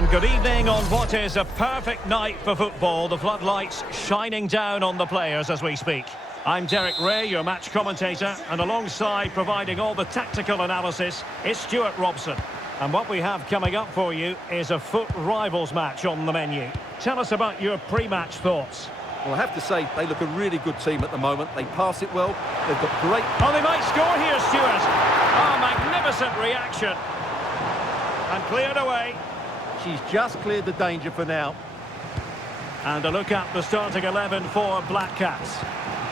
And good evening on what is a perfect night for football. The floodlights shining down on the players as we speak. I'm Derek Ray, your match commentator, and alongside providing all the tactical analysis is Stuart Robson. And what we have coming up for you is a FUT rivals match on the menu. Tell us about your pre-match thoughts. Well, I have to say, they look a really good team at the moment. They pass it well, they've got great... Oh, they might score here, Stuart. Oh, magnificent reaction. And cleared away. She's just cleared the danger for now. And a look at the starting 11 for Black Cats.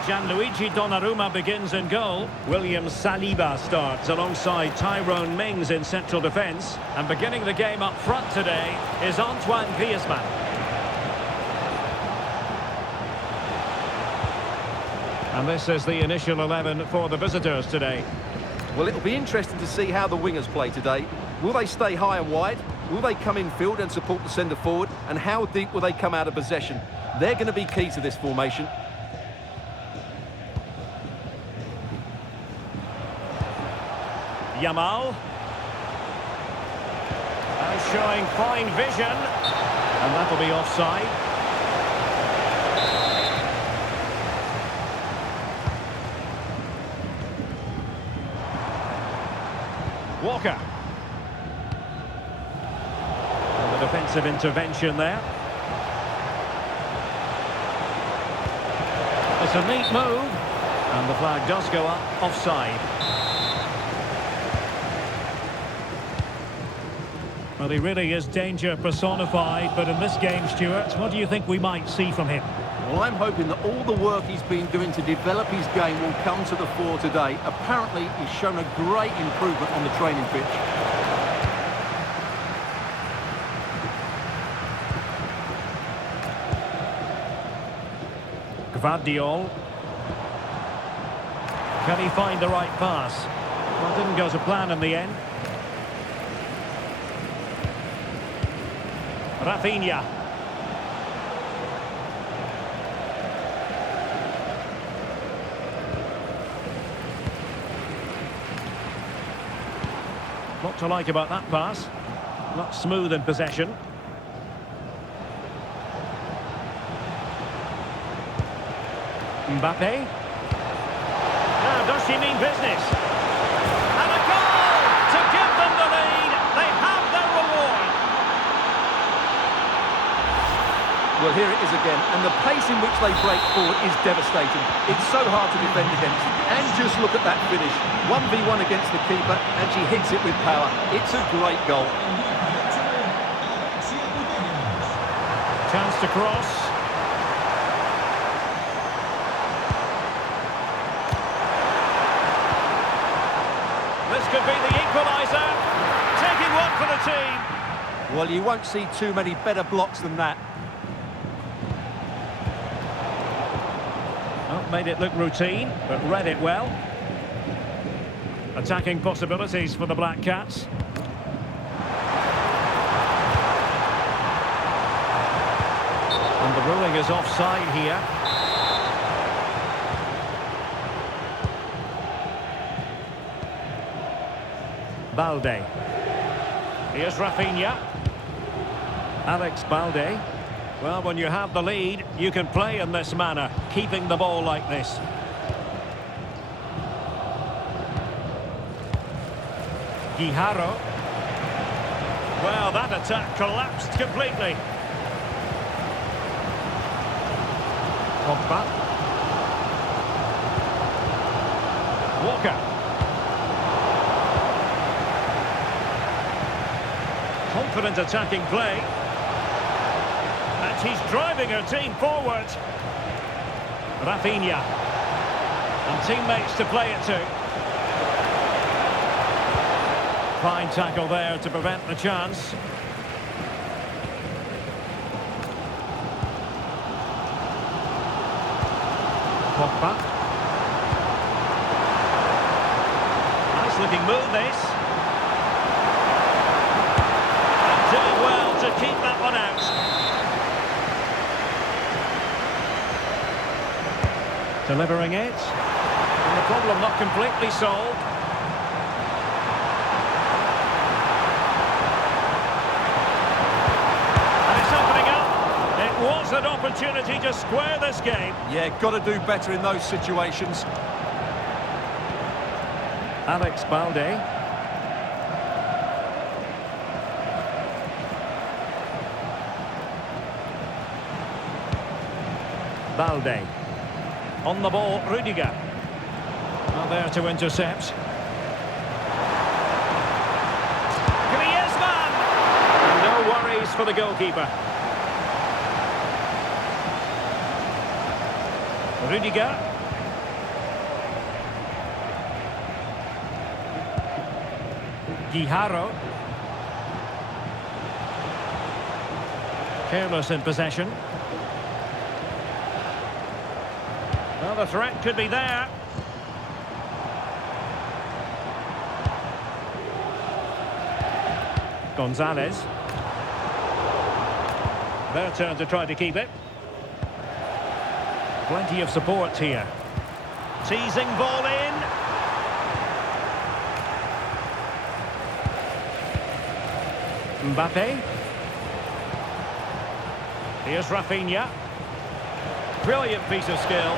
Gianluigi Donnarumma begins in goal. William Saliba starts alongside Tyrone Mings in central defence. And beginning the game up front today is Antoine Griezmann. And this is the initial 11 for the visitors today. Well, it'll be interesting to see how the wingers play today. Will they stay high and wide? Will they come in field and support the centre forward? And how deep will they come out of possession? They're going to be key to this formation. Yamal. And showing fine vision. And that'll be offside. Walker. And the defensive intervention there. It's a neat move. And the flag does go up offside. Well, he really is danger personified, but in this game, Stuart, what do you think we might see from him? Well, I'm hoping that all the work he's been doing to develop his game will come to the fore today. Apparently, he's shown a great improvement on the training pitch. Gvardiol. Can he find the right pass? Well, didn't go to plan in the end. Rafinha. What to like about that pass? Not smooth in possession. Mbappe. Now, does she mean business? And a goal to give them the lead. They have their reward. Well, here it is again, and the pace in which they break forward is devastating. It's so hard to defend against. And just look at that finish. 1v1 against the keeper, and she hits it with power. It's a great goal. Chance to cross. This could be the equaliser. Taking one for the team. Well, you won't see too many better blocks than that. Made it look routine, but read it well. Attacking possibilities for the Black Cats. And the ruling is offside here. Balde. Here's Rafinha. Alex Balde. Well, when you have the lead, you can play in this manner, keeping the ball like this. Guijarro. Well, that attack collapsed completely. Pogba. Walker. Confident attacking play. She's driving her team forward. Rafinha. And teammates to play it to. Fine tackle there to prevent the chance. Pogba. Nice looking move this. And doing well to keep that one out. Delivering it. And the problem not completely solved. Excellent opportunity to square this game. Yeah, got to do better in those situations. Alex Balde. Balde. On the ball, Rudiger. Not there to intercept. Griezmann! And no worries for the goalkeeper. Rudiger. Guijarro. Careless in possession. Well, the threat could be there. Gonzalez. Their turn to try to keep it. Plenty of support here. Teasing ball in. Mbappe. Here's Rafinha. Brilliant piece of skill.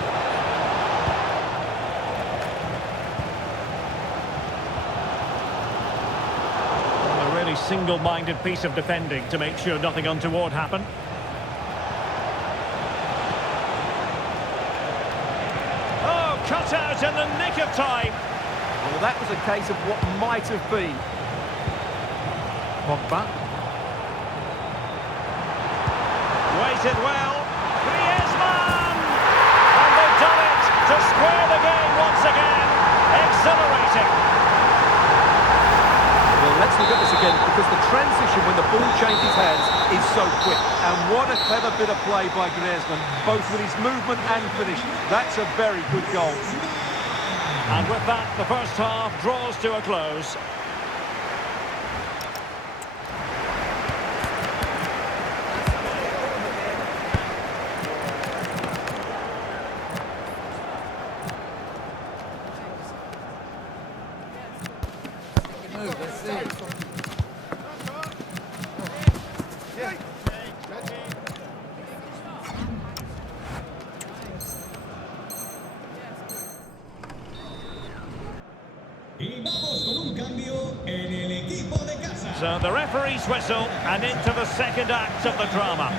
A really single-minded piece of defending to make sure nothing untoward happened. Oh, cut out in the nick of time. Well, that was a case of what might have been. Pogba. Waited well. Griezmann! And they've done it to square the game once again. Exhilarating. Well, let's look at this again, because the transition when the ball changes hands is so quick. And what a clever bit of play by Griezmann, both with his movement and finish. That's a very good goal. And with that, the first half draws to a close. So the referee's whistle and into the second act of the drama.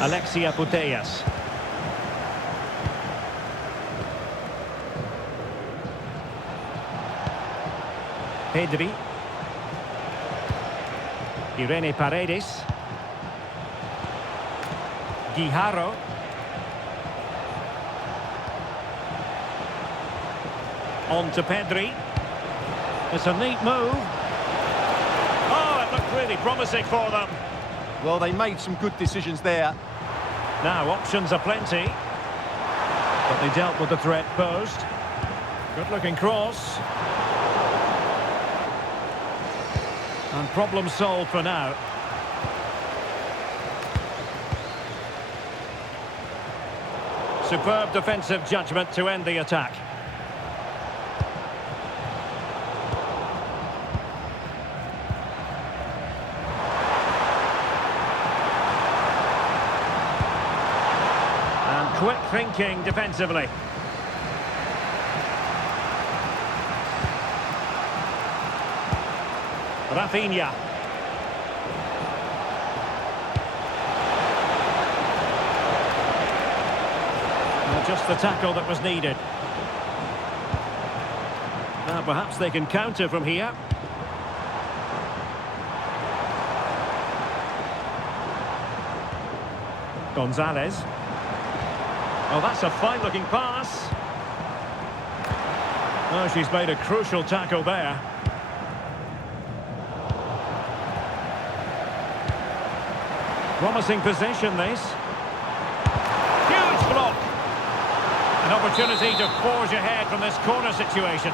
Alexia Putellas. Pedri. Irene Paredes. Guijarro. On to Pedri. It's a neat move. Oh, it looked really promising for them. Well, they made some good decisions there. Now, options are plenty. But they dealt with the threat posed. Good-looking cross. And problem solved for now. Superb defensive judgment to end the attack. And quick thinking defensively. Rafinha. Well, just the tackle that was needed. Now perhaps they can counter from here. Gonzalez. Oh, that's a fine-looking pass. Oh, she's made a crucial tackle there. Promising possession, this. Huge block. An opportunity to forge ahead from this corner situation.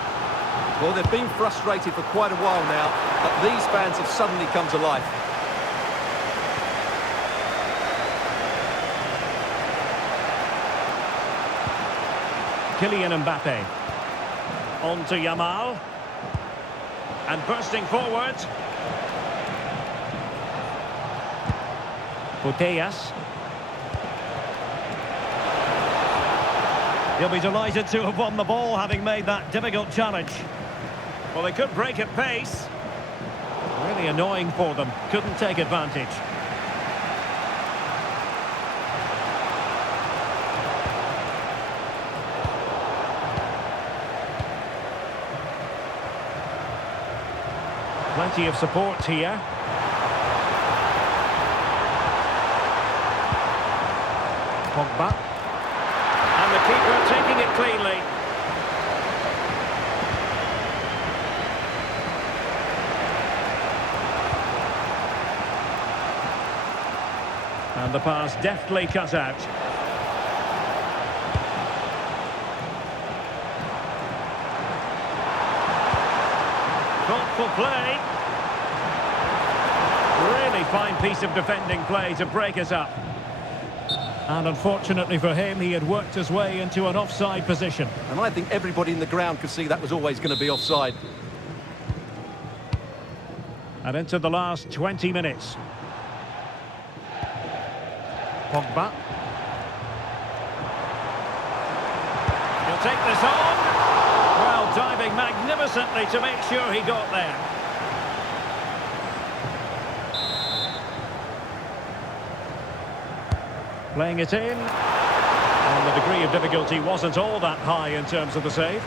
Well, they've been frustrated for quite a while now, but these fans have suddenly come to life. Kylian Mbappe. On to Yamal. And bursting forward. Putellas. He'll be delighted to have won the ball, having made that difficult challenge. Well, they could break at pace. Really annoying for them. Couldn't take advantage. Plenty of support here. Pogba. And the keeper taking it cleanly. And the pass deftly cut out. Thoughtful play. Really fine piece of defending play to break us up. And unfortunately for him, he had worked his way into an offside position. And I think everybody in the ground could see that was always going to be offside. And into the last 20 minutes. Pogba. He'll take this on. Well, diving magnificently to make sure he got there. Playing it in. And the degree of difficulty wasn't all that high in terms of the save.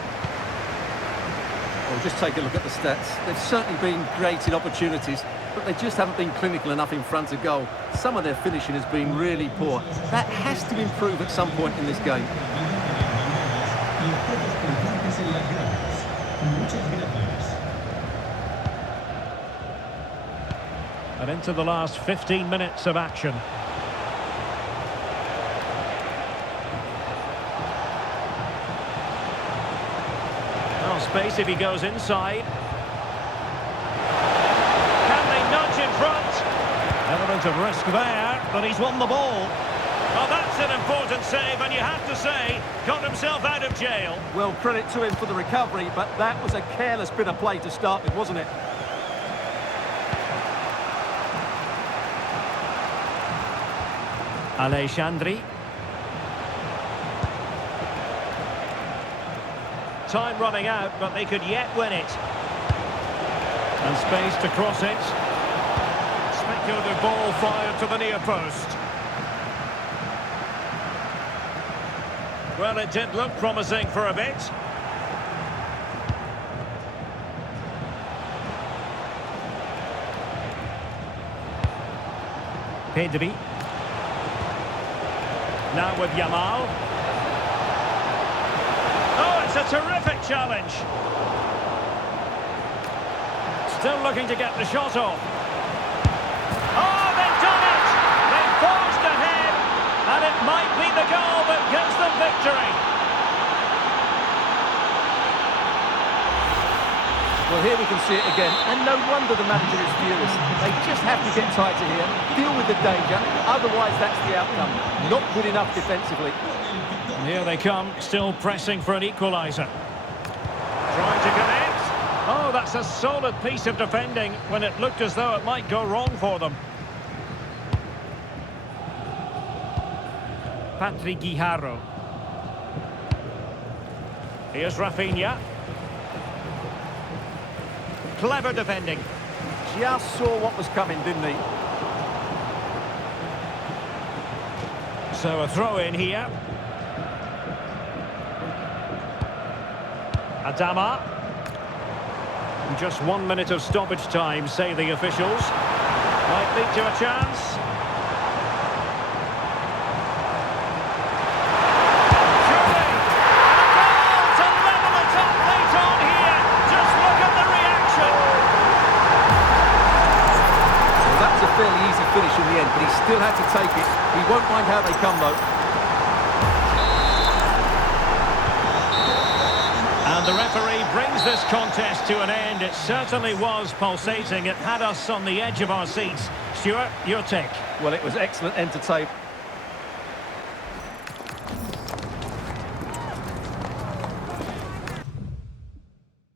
Well, just take a look at the stats. They've certainly been created opportunities, but they just haven't been clinical enough in front of goal. Some of their finishing has been really poor. That has to improve at some point in this game. And into the last 15 minutes of action. Well, space if he goes inside. Can they nudge in front? Element of risk there, but he's won the ball. Well, that's an important save, and you have to say, got himself out of jail. Well, credit to him for the recovery, but that was a careless bit of play to start with, wasn't it? Alexandri. Time running out, but they could yet win it. And space to cross it. Speculative ball fired to the near post. Well, it did look promising for a bit. Pedri. Now with Yamal. Oh, it's a terrific challenge. Still looking to get the shot off. Oh, they've done it! They've forged ahead, and it might be the goal that gives them victory. Well, here we can see it again, and no wonder the manager is furious. They just have to get tighter here, deal with the danger, otherwise that's the outcome. Not good enough defensively. And here they come, still pressing for an equaliser. Trying to connect. Oh, that's a solid piece of defending when it looked as though it might go wrong for them. Patrick Guijarro. Here's Rafinha. Clever defending. Just saw what was coming, didn't he? So a throw in here. Adama. And just 1 minute of stoppage time, say the officials. Might lead to a chance. Surely. And a goal to level it up late on here. Just look at the reaction. Well, that was a fairly easy finish in the end, but he still had to take it. He won't mind how they come, though. And the referee brings this contest to an end. It certainly was pulsating. It had us on the edge of our seats. Stuart, your take. Well, it was excellent entertainment.